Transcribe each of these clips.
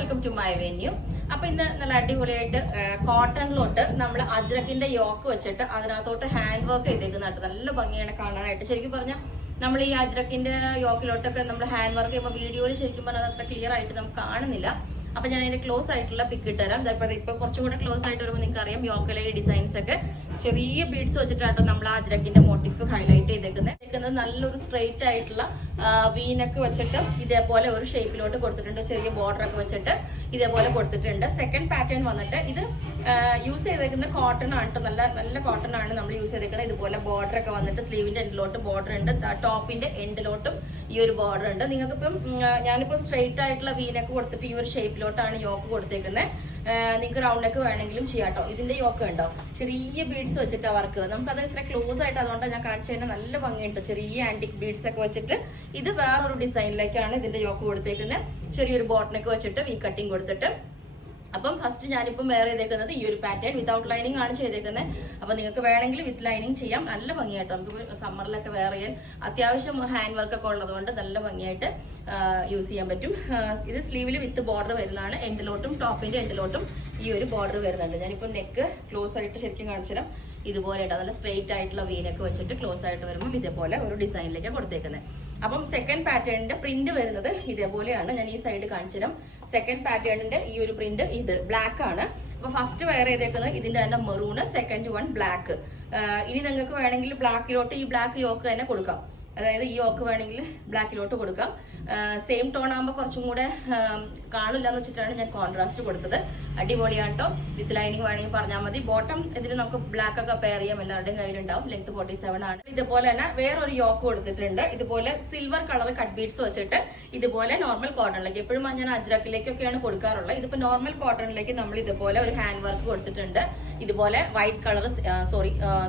Welcome to my venue. അപ്പൊ ഇന്ന് നല്ല അടിപൊളിയായിട്ട് കോട്ടണിലോട്ട് നമ്മൾ അജ്രക്കിന്റെ യോക്ക് വെച്ചിട്ട് അതിനകത്തോട്ട് ഹാൻഡ് വർക്ക് ചെയ്തേക്കുന്നുണ്ട്. നല്ല ഭംഗിയാണ് കാണാനായിട്ട്. ശരിക്കും പറഞ്ഞാൽ നമ്മൾ ഈ അജ്രക്കിന്റെ യോക്കിലോട്ടൊക്കെ നമ്മൾ ഹാൻഡ് വർക്ക് ചെയ്യുമ്പോൾ വീഡിയോയിൽ ശരിക്കും പറഞ്ഞാൽ അത്ര ക്ലിയർ ആയിട്ട് നമുക്ക് കാണുന്നില്ല. അപ്പൊ ഞാൻ അതിന്റെ ക്ലോസ് ആയിട്ടുള്ള പിക്ക് ഇട്ടുതരാം. ഇപ്പൊ കുറച്ചും കൂടെ ക്ലോസ് ആയിട്ട് വരുമ്പോൾ നിങ്ങൾക്ക് അറിയാം യോക്കിലെ ഈ ഡിസൈൻസ് ഒക്കെ ചെറിയ ബീഡ്സ് വെച്ചിട്ടാണ് നമ്മൾ ആ അജ്രക്കിന്റെ മോട്ടീഫ് ഹൈലൈറ്റ് ചെയ്തേക്കുന്നത്. നല്ലൊരു സ്ട്രെയിറ്റ് ആയിട്ടുള്ള വീനൊക്കെ വെച്ചിട്ട് ഇതേപോലെ ഒരു ഷേപ്പിലോട്ട് കൊടുത്തിട്ടുണ്ട്. ചെറിയ ബോർഡർ ഒക്കെ വെച്ചിട്ട് ഇതേപോലെ കൊടുത്തിട്ടുണ്ട്. സെക്കൻഡ് പാറ്റേൺ വന്നിട്ട് ഇത് യൂസ് ചെയ്തേക്കുന്ന കോട്ടൺ ആണ് കേട്ടോ. നല്ല കോട്ടൺ ആണ് നമ്മൾ യൂസ് ചെയ്തേക്കുന്നത്. ഇതുപോലെ ബോർഡർ ഒക്കെ വന്നിട്ട് സ്ലീവിന്റെ എൻഡിലോട്ട് ബോർഡർ ഉണ്ട്, ടോപ്പിന്റെ എൻഡിലോട്ടും ഈ ഒരു ബോർഡർ ഉണ്ട്. നിങ്ങൾക്കിപ്പം ഞാനിപ്പം സ്ട്രെയിറ്റ് ആയിട്ടുള്ള വീനൊക്കെ കൊടുത്തിട്ട് ഈ ഒരു ഷേപ്പിലോട്ടാണ് യോക്ക് കൊടുത്തേക്കുന്നത്. നിങ്ങൾക്ക് റൗണ്ട് നെക്ക് വേണമെങ്കിലും ചെയ്യാം കേട്ടോ. ഇതിന്റെ യോക്ക് ഉണ്ടോ ചെറിയ ബീഡ്സ് വെച്ചിട്ടാണ് വർക്ക്. നമുക്കത് ഇത്ര ക്ലോസ് ആയിട്ട് അതുകൊണ്ടാണ് ഞാൻ കാണിച്ചു തന്നെ. നല്ല ഭംഗിയുണ്ട്. ചെറിയ ആന്റിക് ബീഡ്സ് ഒക്കെ വെച്ചിട്ട് ഇത് വേറൊരു ഡിസൈനിലേക്കാണ് ഇതിന്റെ യോക്ക് കൊടുത്തേക്കുന്നത്. ചെറിയൊരു ബോട്ടനൊക്കെ വെച്ചിട്ട് വി കട്ടിങ് കൊടുത്തിട്ട്. അപ്പം ഫസ്റ്റ് ഞാനിപ്പം വെയർ ചെയ്തേക്കുന്നത് ഈ ഒരു പാറ്റേൺ വിത്തൗട്ട് ലൈനിങ് ആണ് ചെയ്തേക്കുന്നത്. അപ്പൊ നിങ്ങൾക്ക് വേണമെങ്കിൽ വിത്ത് ലൈനിങ് ചെയ്യാം. നല്ല ഭംഗിയായിട്ട് നമുക്ക് സമ്മറിലൊക്കെ വെയർ ചെയ്യാൻ അത്യാവശ്യം ഹാൻഡ് വർക്ക് ഒക്കെ ഉള്ളത് കൊണ്ട് നല്ല ഭംഗിയായിട്ട് യൂസ് ചെയ്യാൻ പറ്റും. ഇത് സ്ലീവിൽ വിത്ത് ബോർഡർ വരുന്നതാണ്. എൻഡിലോട്ടും ടോപ്പിന്റെ എൻഡിലോട്ടും ഈ ഒരു ബോർഡർ വരുന്നുണ്ട്. ഞാനിപ്പോൾ നെക്ക് ക്ലോസ് ആയിട്ട് ശരിക്കും കാണിച്ചു തരാം. ഇതുപോലെ നല്ല സ്ട്രെയിറ്റ് ആയിട്ടുള്ള വീനൊക്കെ വെച്ചിട്ട് ക്ലോസ് ആയിട്ട് വരുമ്പോൾ ഇതേപോലെ ഒരു ഡിസൈനിലേക്ക് കൊടുത്തേക്കുന്നത്. അപ്പം സെക്കൻഡ് പാറ്റേണിന്റെ പ്രിന്റ് വരുന്നത് ഇതേപോലെയാണ്. ഞാൻ ഈ സൈഡ് കാണിച്ചു തരാം. സെക്കൻഡ് പാറ്റേണിന്റെ ഈ ഒരു പ്രിന്റ് ഇത് ബ്ലാക്ക് ആണ്. അപ്പൊ ഫസ്റ്റ് വെയർ ചെയ്തേക്കുന്നത് ഇതിന്റെ തന്നെ മെറൂണ്, സെക്കൻഡ് വൺ ബ്ലാക്ക്. ഇനി നിങ്ങൾക്ക് വേണമെങ്കിൽ ബ്ലാക്കിലോട്ട് ഈ ബ്ലാക്ക് യോക്ക് തന്നെ കൊടുക്കാം. അതായത് ഈ യോക്ക് വേണമെങ്കിൽ ബ്ലാക്കിലോട്ട് കൊടുക്കാം. സെയിം ടോൺ ആകുമ്പോൾ കുറച്ചും കൂടെ കാണില്ല എന്ന് വെച്ചിട്ടാണ് ഞാൻ കോൺട്രാസ്റ്റ് കൊടുത്തത്. അടിപൊളിയാണ് കേട്ടോ. വിത്ത് ലൈനിങ് വേണമെങ്കിൽ പറഞ്ഞാൽ മതി. ബോട്ടം ഇതിന് നമുക്ക് ബ്ലാക്ക് ഒക്കെ പെയർ ചെയ്യാം. എല്ലാവരുടെയും കയ്യിലുണ്ടാവും. ലെങ്ത് 47 ആണ്. ഇതുപോലെ തന്നെ വേറൊരു യോക്ക് കൊടുത്തിട്ടുണ്ട്. ഇതുപോലെ സിൽവർ കളർ കട്ട് ബീഡ്സ് വെച്ചിട്ട് ഇതുപോലെ നോർമൽ കോട്ടണിലേക്ക്, എപ്പോഴും ഞാൻ അജ്രക്കിലേക്കൊക്കെയാണ് കൊടുക്കാറുള്ളത്. ഇതിപ്പോ നോർമൽ കോട്ടണിലേക്ക് നമ്മൾ ഇതുപോലെ ഒരു ഹാൻഡ് വർക്ക് കൊടുത്തിട്ടുണ്ട്. ഇതുപോലെ white colour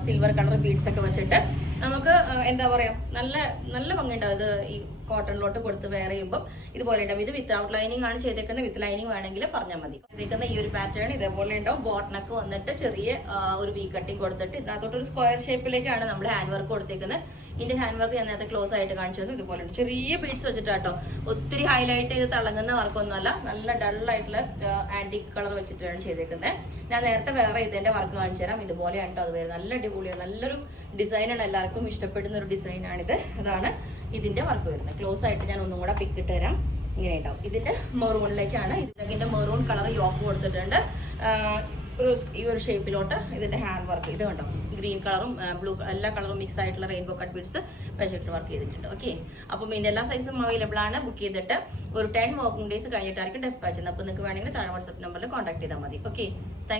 silver colour beads ഒക്കെ വെച്ചിട്ട് നമുക്ക് എന്താ പറയാ നല്ല ഭംഗിയുണ്ടാവും. ഇത് ഈ കോട്ടണിലോട്ട് കൊടുത്ത് വെയർ ചെയ്യുമ്പോൾ ഇതുപോലെ ഉണ്ടാവും. ഇത് വിത്തൗട്ട് ലൈനിങ് ആണ് ചെയ്തേക്കുന്നത്. വിത്ത് ലൈനിങ് വേണമെങ്കിൽ പറഞ്ഞാൽ മതി. ചെയ്തേക്കുന്ന ഈ ഒരു പാറ്റേൺ ഇതേപോലെ ഉണ്ടാവും. ബോട്ടനൊക്കെ വന്നിട്ട് ചെറിയ ഒരു വി കട്ടിങ് കൊടുത്തിട്ട് ഇതിനകത്തോട്ട് ഒരു സ്ക്വയർ ഷേപ്പിലേക്കാണ് നമ്മൾ ഹാൻഡ് വർക്ക് കൊടുത്തേക്കുന്നത്. ഇതിന്റെ ഹാൻഡ് വർക്ക് ഞാൻ നേരത്തെ ക്ലോസ് ആയിട്ട് കാണിച്ചു തന്നു. ഇതുപോലെ ചെറിയ ബീഡ്സ് വെച്ചിട്ടാട്ടോ. ഒത്തിരി ഹൈലൈറ്റ് ചെയ്ത് തിളങ്ങുന്ന വർക്കൊന്നുമല്ല. നല്ല ഡള്ളായിട്ടുള്ള ആന്റിക് കളർ വെച്ചിട്ടാണ് ചെയ്തേക്കുന്നത്. ഞാൻ നേരത്തെ വേറെ ഇതിന്റെ വർക്ക് കാണിച്ചു തരാം. ഇതുപോലെയാണ് കേട്ടോ അത് വരുന്നത്. നല്ല അടിപൊളിയാണ്. നല്ലൊരു ഡിസൈനാണ്. എല്ലാവർക്കും ഇഷ്ടപ്പെടുന്ന ഒരു ഡിസൈനാണിത്. അതാണ് ഇതിന്റെ വർക്ക് വരുന്നത്. ക്ലോസ് ആയിട്ട് ഞാൻ ഒന്നും കൂടെ പിക്ക് ഇട്ട് തരാം. ഇങ്ങനെ ഉണ്ടാവും. ഇതിന്റെ മെറൂണിലേക്കാണ്. ഇതിന്റെ മെറൂൺ കളർ യോക്ക് കൊടുത്തിട്ടുണ്ട്. ഈ ഒരു ഷേപ്പിലോട്ട് ഇതിന്റെ ഹാൻഡ് വർക്ക് ഇത് കണ്ടോ. ഗ്രീൻ കളറും ബ്ലൂ എല്ലാ കളറും മിക്സ് ആയിട്ടുള്ള റെയിൻബോ കട്ട് ബീഡ്സ് വെച്ചിട്ട് വർക്ക് ചെയ്തിട്ടുണ്ട്. ഓക്കെ, അപ്പം ഇതിന്റെ എല്ലാ സൈസും അവൈലബിൾ ആണ്. ബുക്ക് ചെയ്തിട്ട് ഒരു 10 വർക്കിംഗ് ഡേയ്സ് കഴിഞ്ഞിട്ടായിരിക്കും ഡെസ്പാച്ച് ചെയ്യുന്നത്. അപ്പൊ നിങ്ങൾക്ക് വേണമെങ്കിൽ താഴെ വാട്സ്ആപ്പ് നമ്പറിൽ കോൺടാക്ട് ചെയ്താൽ മതി. Okay, thank